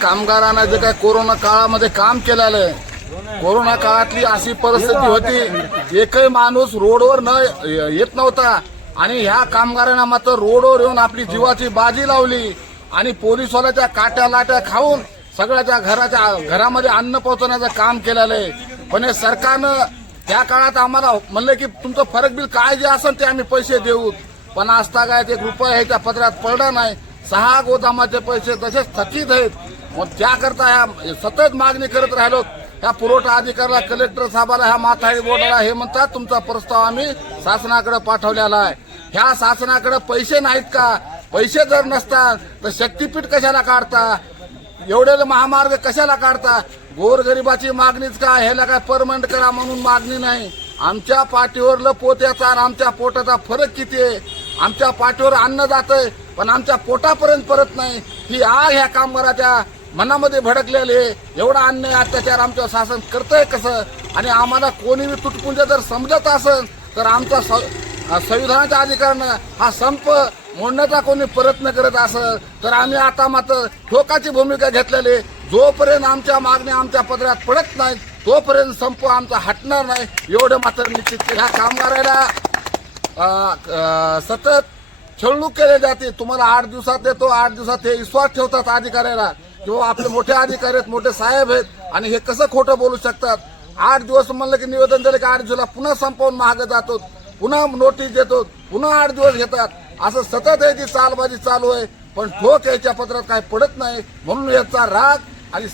कामगारांना जे काय कोरोना काळामध्ये काम केलेलं आहे, कोरोना काळातली अशी परिस्थिती होती, एकही माणूस रोडवर न येत नव्हता आणि ह्या कामगारांना मात्र रोडवर येऊन आपली जीवाची बाजी लावली आणि पोलिसवाल्याच्या काट्या लाट्या खाऊन सगळ्याच्या घरामध्ये अन्न पोहोचवण्याचं काम केलेलं आहे. पण हे सरकारनं त्या काळात आम्हाला म्हणलं की तुमचं फरक बिल काय जे असेल ते आम्ही पैसे देऊ, पण आजतागायत 1 रुपया ह्याच्या पदरात पडला नाही. 6 गोदामाचे पैसे तसेच थकीत आहेत. मग त्याकरता ह्या सतत मागणी करत राहिलो. ह्या पुरवठा अधिकाऱ्याला, कलेक्टर साहेबाला, ह्या माथाडी बोर्डाला हे म्हणतात तुमचा प्रस्ताव आम्ही शासनाकडे पाठवलेला आहे. ह्या शासनाकडे पैसे नाहीत का? पैसे जर नसतात तर शक्तीपीठ कशाला काढता? एवढे महामार्ग कशाला काढता? गोरगरिबाची मागणीच काय? ह्याला काय परमनंट करा म्हणून मागणी नाही. आमच्या पाठीवरलं पोत्याचा आणि आमच्या पोटाचा फरक किती आहे? आमच्या पाठीवर अन्न जातंय पण आमच्या पोटापर्यंत परत नाही. ही आग ह्या कामगाराच्या मनामध्ये भडकलेली आहे. एवढा अन्याय अत्याचार आमचं शासन करतंय कसं? आणि आम्हाला कोणी तुटपुंज जर समजत असेल तर आमचा संविधानाच्या अधिकारानं हा संप मोडण्याचा कोणी प्रयत्न करत असेल तर आम्ही आता मात्र ठोकाची भूमिका घेतलेली. जोपर्यंत आमच्या मागण्या आमच्या पदरात पडत नाहीत तोपर्यंत संप आमचा हटणार नाही, एवढं मात्र निश्चित. ह्या कामगाराला सतत छळणूक केली जाते. तुम्हाला 8 दिवसात देतो, 8 दिवसात हे विश्वास ठेवतात अधिकाऱ्याला किंवा आपले मोठे अधिकारी आहेत, मोठे साहेब आहेत आणि हे कसं खोटं बोलू शकतात? 8 दिवस म्हणलं की निवेदन दिलं की 8 दिवसाला पुन्हा संपवून मागे जातो, पुन्हा नोटीस देतो, पुन्हा 8 दिवस घेतात. असं सतत याची चालबाजी चालू आहे. पण ठोक याच्या पत्रात काही पडत नाही. म्हणून याचा राग आणि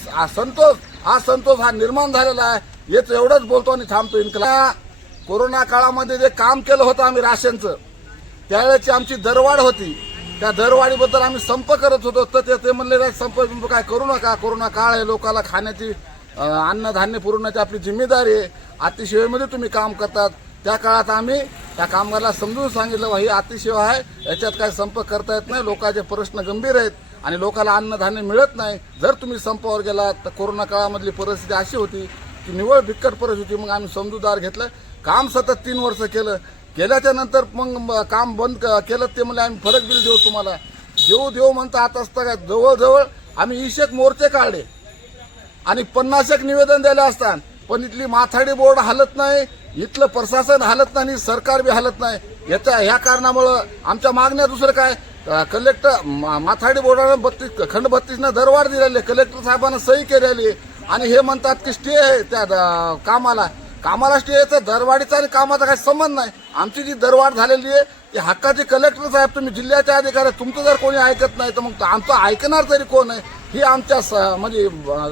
संतोष हा निर्माण झालेला आहे. याच एवढंच बोलतो आणि थांबतो. इनकला कोरोना काळामध्ये जे काम केलं होतं आम्ही राशनचं, त्यावेळेची आमची दरवाढ होती. त्या दरवाढीबद्दल आम्ही संप करत होतो तर ते म्हणले संप काय करू नका, कोरोना काळ आहे, लोकांना खाण्याची अन्नधान्य पुरवण्याची आपली जिम्मेदारी आहे. अतिसेवेमध्ये तुम्ही काम करतात. त्या काळात आम्ही त्या कामगाराला समजून सांगितलं ही अतिसेवा आहे, याच्यात काय संप करता येत नाही, लोकांचे प्रश्न गंभीर आहेत आणि लोकांना अन्नधान्य मिळत नाही. जर तुम्ही संपावर गेलात तर कोरोना काळामधली परिस्थिती अशी होती की निव्वळ बिकट परिस्थिती होती. मग आम्ही समजूतदार घेतलं. काम सतत 3 वर्ष केलं. केल्याच्या नंतर मग काम बंद केलं. ते म्हणजे आम्ही फरक बिल देऊ तुम्हाला, देऊ म्हणता आता असता काय जवळजवळ आम्ही 20 मोर्चे काढले आणि 50 निवेदन दिले असतात. पण इथली माथाडी बोर्ड हलत नाही, इथलं प्रशासन हलत नाही, सरकार बी हलत नाही. ह्या कारणामुळं आमच्या मागण्या दुसरं काय, कलेक्टर माथाडी बोर्डानं खंड 32 दरवाढ दिलेली, कलेक्टर साहेबांना सही केलेली आणि हे म्हणतात की स्टे आहे त्या कामाला स्टे आहे. दरवाढीचा आणि कामाचा काही संबंध नाही. आमची जी दरवाढ झालेली आहे ती हक्काचे कलेक्टर साहेब, तुम्ही जिल्ह्याचे अधिकारी, तुमचं जर कोणी ऐकत नाही तर मग आमचं ऐकणार तरी कोण आहे? ही आमच्या म्हणजे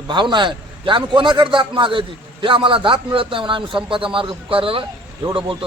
भावना आहे की आम्ही कोणाकडे दात मागायची, हे आम्हाला दात मिळत नाही म्हणून आम्ही संपाचा मार्ग पुकारलेला. एवढं बोलतो.